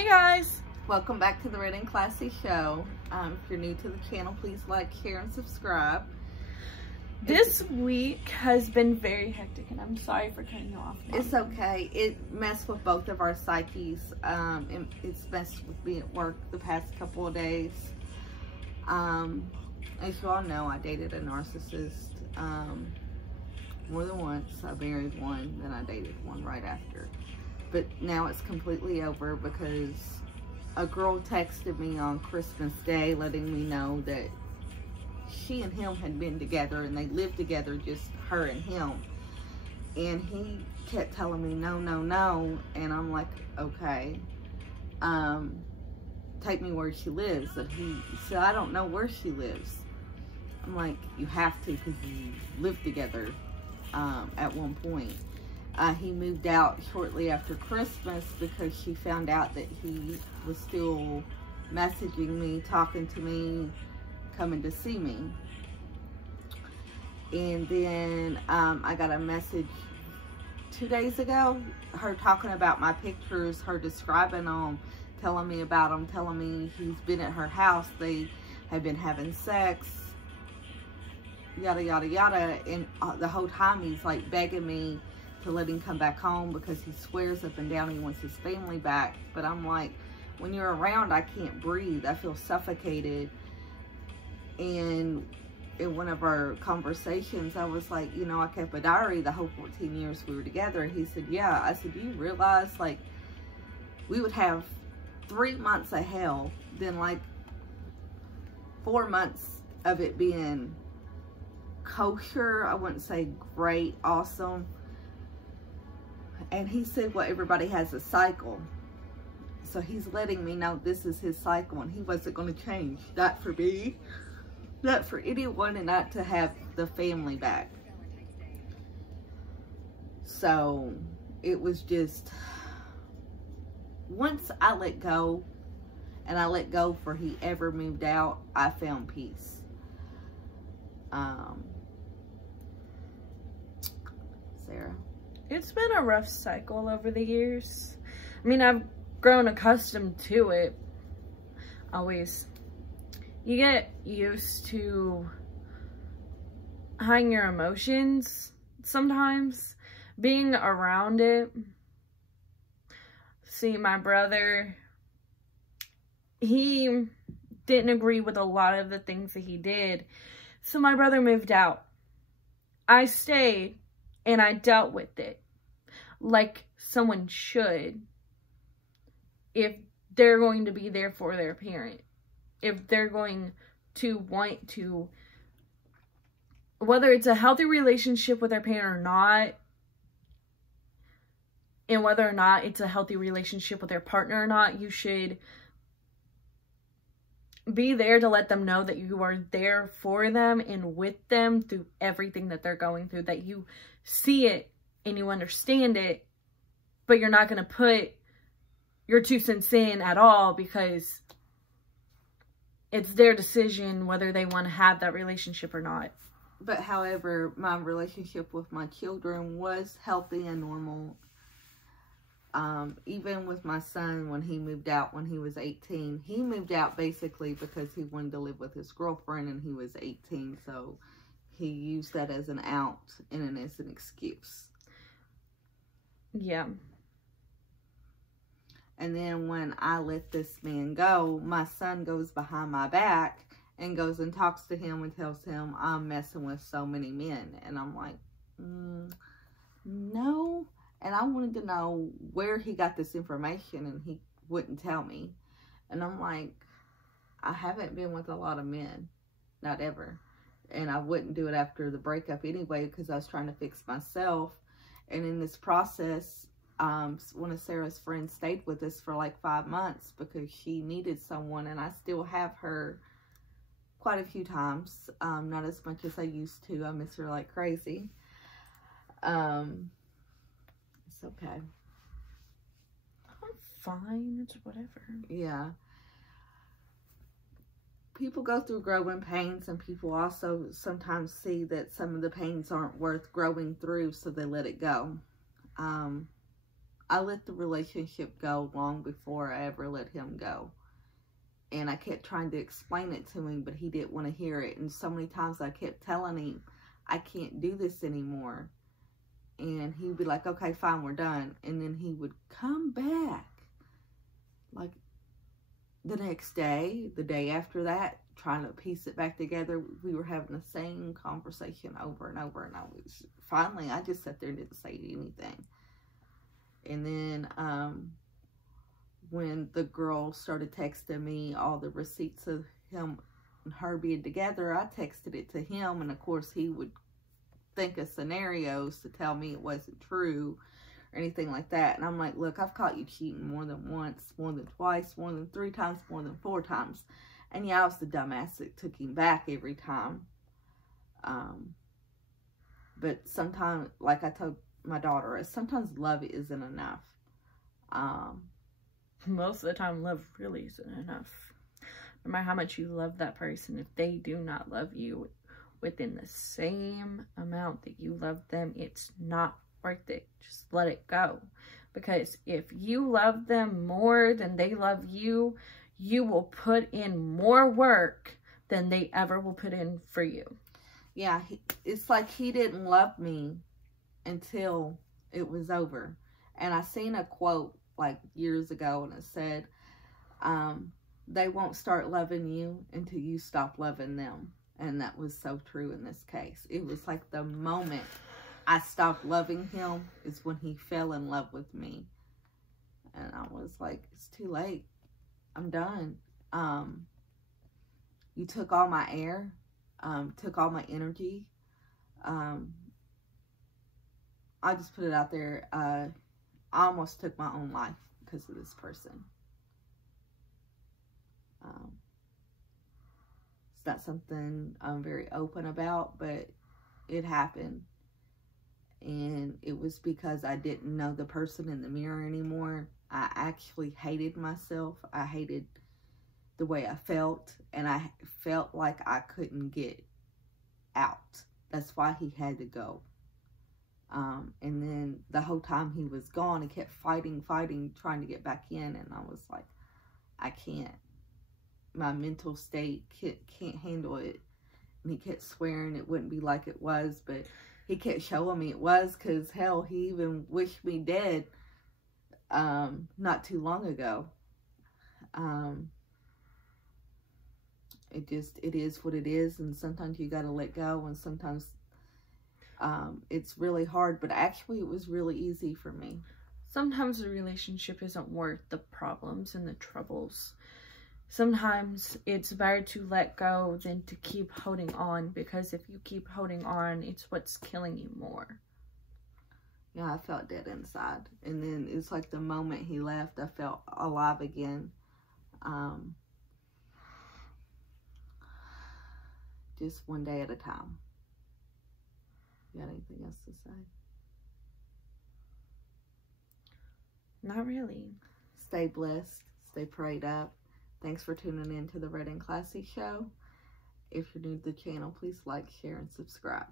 Hey guys! Welcome back to the Red and Classy Show. If you're new to the channel, please like, share, and subscribe. This week has been very hectic and I'm sorry for cutting you off. Mom. It's okay. It messed with both of our psyches. It's messed with me at work the past couple of days. As you all know, I dated a narcissist more than once. I married one, then I dated one right after. But now it's completely over because a girl texted me on Christmas Day letting me know that she and him had been together and they lived together, just her and him. And he kept telling me, no, no, no. And I'm like, okay, take me where she lives. And he said, I don't know where she lives. I'm like, you have to because you lived together at one point. He moved out shortly after Christmas because she found out that he was still messaging me, talking to me, coming to see me. And then I got a message 2 days ago, her talking about my pictures, her describing them, telling me about them, telling me he's been at her house, they have been having sex, yada yada yada. And the whole time he's like begging me to let him come back home because he swears up and down he wants his family back. But I'm like, when you're around, I can't breathe. I feel suffocated. And in one of our conversations, I was like, you know, I kept a diary the whole 14 years we were together. He said, yeah. I said, do you realize, like, we would have 3 months of hell, then like 4 months of it being kosher. I wouldn't say great, awesome. And he said, well, everybody has a cycle. So he's letting me know this is his cycle and he wasn't going to change. Not for me, not for anyone, and not to have the family back. So it was just, once I let go, and I let go for he ever moved out, I found peace. Sarah? It's been a rough cycle over the years. I mean, I've grown accustomed to it. Always. You get used to hiding your emotions sometimes. Being around it. See, my brother, he didn't agree with a lot of the things that he did. So my brother moved out. I stayed and I dealt with it like someone should if they're going to be there for their parent. If they're going to want to, whether it's a healthy relationship with their parent or not, and whether or not it's a healthy relationship with their partner or not, you should be there to let them know that you are there for them and with them through everything that they're going through, that you see it and you understand it, but you're not going to put your 2 cents in at all because it's their decision whether they want to have that relationship or not. But however, my relationship with my children was healthy and normal. Even with my son, when he moved out when he was 18, he moved out basically because he wanted to live with his girlfriend and he was 18. So he used that as an out and as an excuse. Yeah. And then when I let this man go, my son goes behind my back and goes and talks to him and tells him I'm messing with so many men. And I'm like, no. And I wanted to know where he got this information and he wouldn't tell me. And I'm like, I haven't been with a lot of men. Not ever. And I wouldn't do it after the breakup anyway because I was trying to fix myself. And in this process, one of Sarah's friends stayed with us for like 5 months because she needed someone. And I still have her quite a few times. Not as much as I used to. I miss her like crazy. It's okay. I'm fine. It's whatever. Yeah. People go through growing pains, and people also sometimes see that some of the pains aren't worth growing through, so they let it go. I let the relationship go long before I ever let him go. And I kept trying to explain it to him, but he didn't want to hear it. And so many times I kept telling him, I can't do this anymore. And he would be like, okay, fine, we're done. And then he would come back. Like the next day, the day after that, trying to piece it back together. We were having the same conversation over and over. And finally, I just sat there and didn't say anything. And then, when the girl started texting me all the receipts of him and her being together, I texted it to him, and of course he would think of scenarios to tell me it wasn't true or anything like that. And I'm like, look, I've caught you cheating more than once, more than twice, more than 3 times, more than 4 times. And yeah, I was the dumbass that took him back every time. But sometimes, like I told my daughter, sometimes love isn't enough. Most of the time, love really isn't enough. No matter how much you love that person, if they do not love you within the same amount that you love them, it's not worth it. Just let it go. Because if you love them more than they love you, you will put in more work than they ever will put in for you. Yeah, it's like he didn't love me until it was over. And I seen a quote like years ago, and it said, they won't start loving you until you stop loving them. And that was so true in this case. It was like the moment I stopped loving him is when he fell in love with me. And I was like, it's too late. I'm done. You took all my air, took all my energy. I just put it out there. I almost took my own life because of this person. It's not something I'm very open about, but it happened. And it was because I didn't know the person in the mirror anymore. I actually hated myself. I hated the way I felt. And I felt like I couldn't get out. That's why he had to go. And then the whole time he was gone, he kept fighting, trying to get back in. And I was like, I can't. My mental state can't handle it. And he kept swearing it wouldn't be like it was, but he kept showing me it was, because hell, he even wished me dead not too long ago. It is what it is, and sometimes you gotta let go, and sometimes it's really hard, but actually it was really easy for me. Sometimes the relationship isn't worth the problems and the troubles. Sometimes it's better to let go than to keep holding on, because if you keep holding on, it's what's killing you more. Yeah, I felt dead inside. And then it's like the moment he left, I felt alive again. Just one day at a time. You got anything else to say? Not really. Stay blessed. Stay prayed up. Thanks for tuning in to the Red and Classy Show. If you're new to the channel, please like, share, and subscribe.